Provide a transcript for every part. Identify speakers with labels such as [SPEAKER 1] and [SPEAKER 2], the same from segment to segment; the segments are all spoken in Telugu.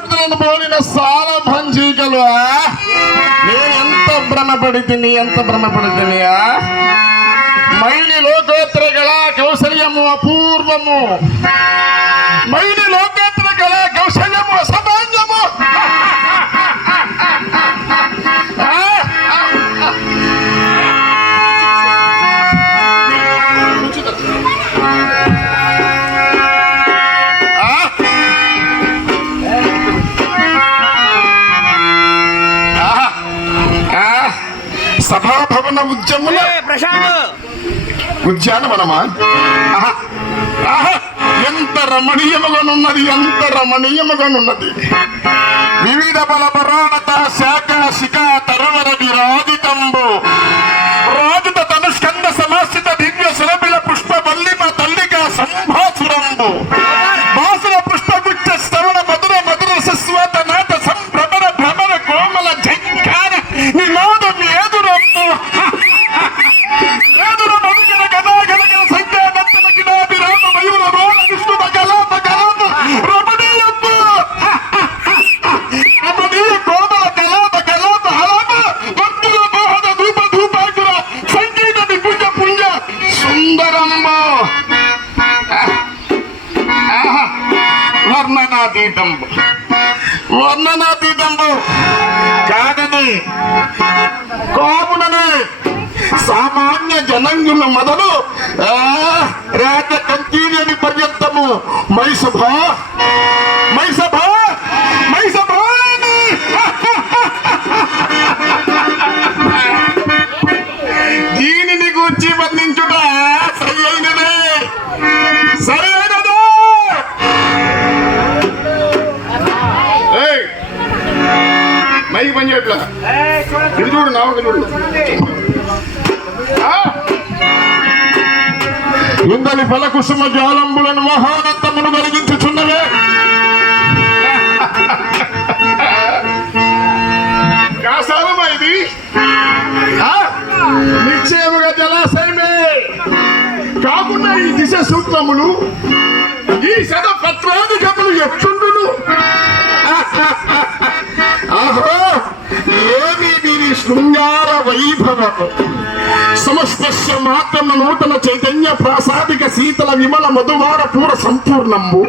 [SPEAKER 1] ನನ್ನ ಒಂದು ಸಾಲ ಭಂಜೀಗಲ್ವಾ? ನೀನ್ ಎಂತ ಭ್ರಮ ಪಡಿತೀನಿ, ಎಂತ ಭ್ರಮ ಪಡಿತೀನಿಯ? ಮೈಲಿ ಲೋಕೋತ್ತರಗಳ ಕೌಶಲ್ಯಮು ಅಪೂರ್ವಮು ಮೈಲಿ ಲೋಕ సభాభవన ఉద్యముల ఉద్యానవనమా! ఎంత రమణీయముగానున్నది ఎంత రమణీయముగానున్నది. వివిధ బల పరాణత శాఖ శిఖ తరువర విరాజితంబు. వర్ణనాతీతంబు కాదని కోపుననే సామాన్య జనంగుల మొదలు రాజ కంకీర్యని పర్యంతము మైసభ మైసభ. మైసభ! ఇందలి ఫల కుసుమ జాలంబులను మహానంతమును కలిగించుచున్నవే. కాసాలమా ఇది? నిశ్చయముగా జలాశయమే. కాకుండా ఈ దిశ సూత్రములు ఈ శత పత్రాధికములు ఎట్లుండును? శృంగార వైభవము సమస్తస్య మాత్రమ నూతన చైతన్య ప్రాసాదిక శీతల విమల మధువార పూర సంపూర్ణంబు.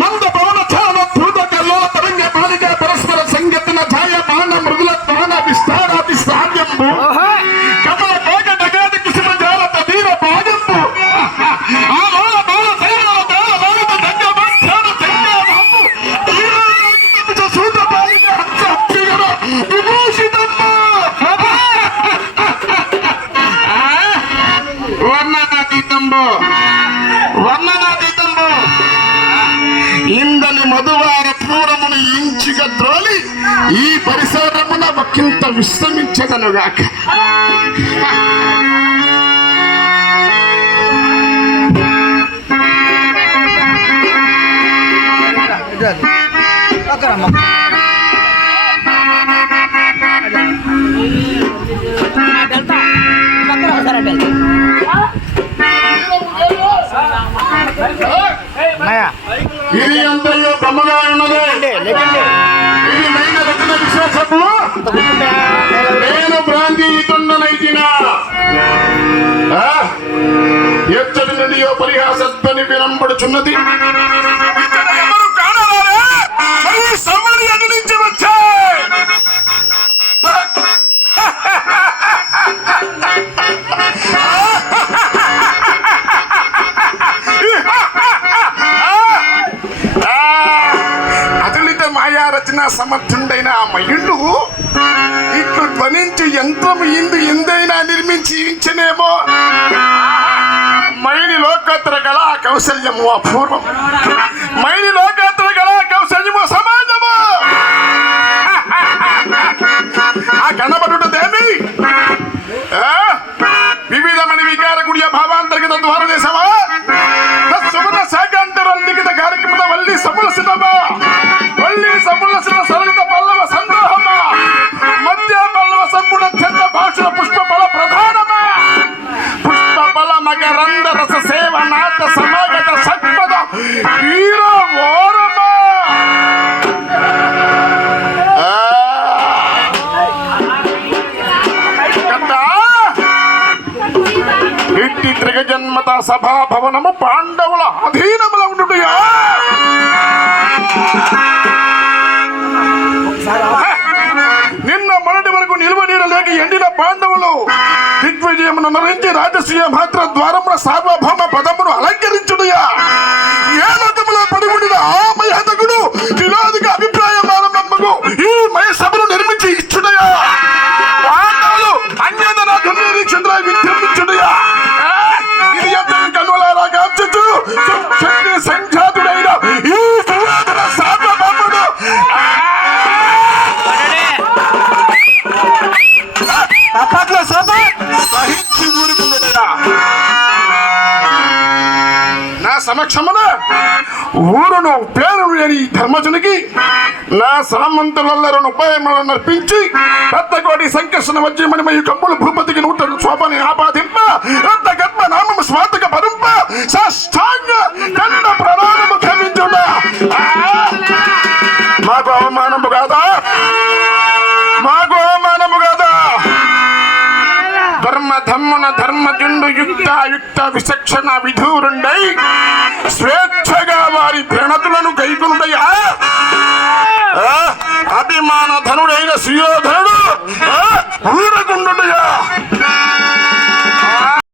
[SPEAKER 1] మంద పవన ఛాన ధృత కల్లోల తరంగ బాలిక పరస్పర సంగతన ఛాయ బాణ మృదుల తాన విస్తార ఈ పరిసరమున ఒకంత
[SPEAKER 2] అన్నయ్య
[SPEAKER 1] ఇది అంతయో బ్రహ్మగా ఉన్నదే? とこくんだ నా ఆ ఇట్లు ధ్వనించు యంత్రము ఇందు ఎందైనా నిర్మించి ఇచ్చనేమో మైని లోకోత్తర కళా కౌశల్యము అపూర్వం. మైని లోక ಸಮಾಗತ ಸಮಾಗತ ಸತ್ವದ ವೀರ ಓರಮ ఇట్టి త్రిగజన్మత సభా భవనము పాండవుల అధీనము దిగ్విజయమును నరించి రాజసీయ మాత్ర ద్వారముల సార్వభౌమ పదమును అలంకరించుడుయా ఏ మతములో పడిముడిన ఆ మయహతకుడు విరోధిక సమక్షమున ఊరును పేరు లేని ధర్మజునికి నా సామంతులెల్లరను ఉపాయములను నర్పించి పెద్ద కోటి సంకర్షణ వజ్రమణి మరియు కమ్ములు భూపతికి నూతన శోభని ఆపాదింప రత్న గర్భ నామము స్వాతక పరింప సాష్టాంగ దండ ప్రణామము క్షమించుట. మాకు అవమానము కాదా? మాకు అవమానము కాదా? ధర్మ ధమ్మున ధర్మ జుండు యుక్త యుక్త విచక్షణ విధూరుండై స్వేచ్ఛగా వారి ప్రణతులను గైకునుడయా అభిమాన ధనుడైన సుయోధనుడు ఊరకుండుటయా?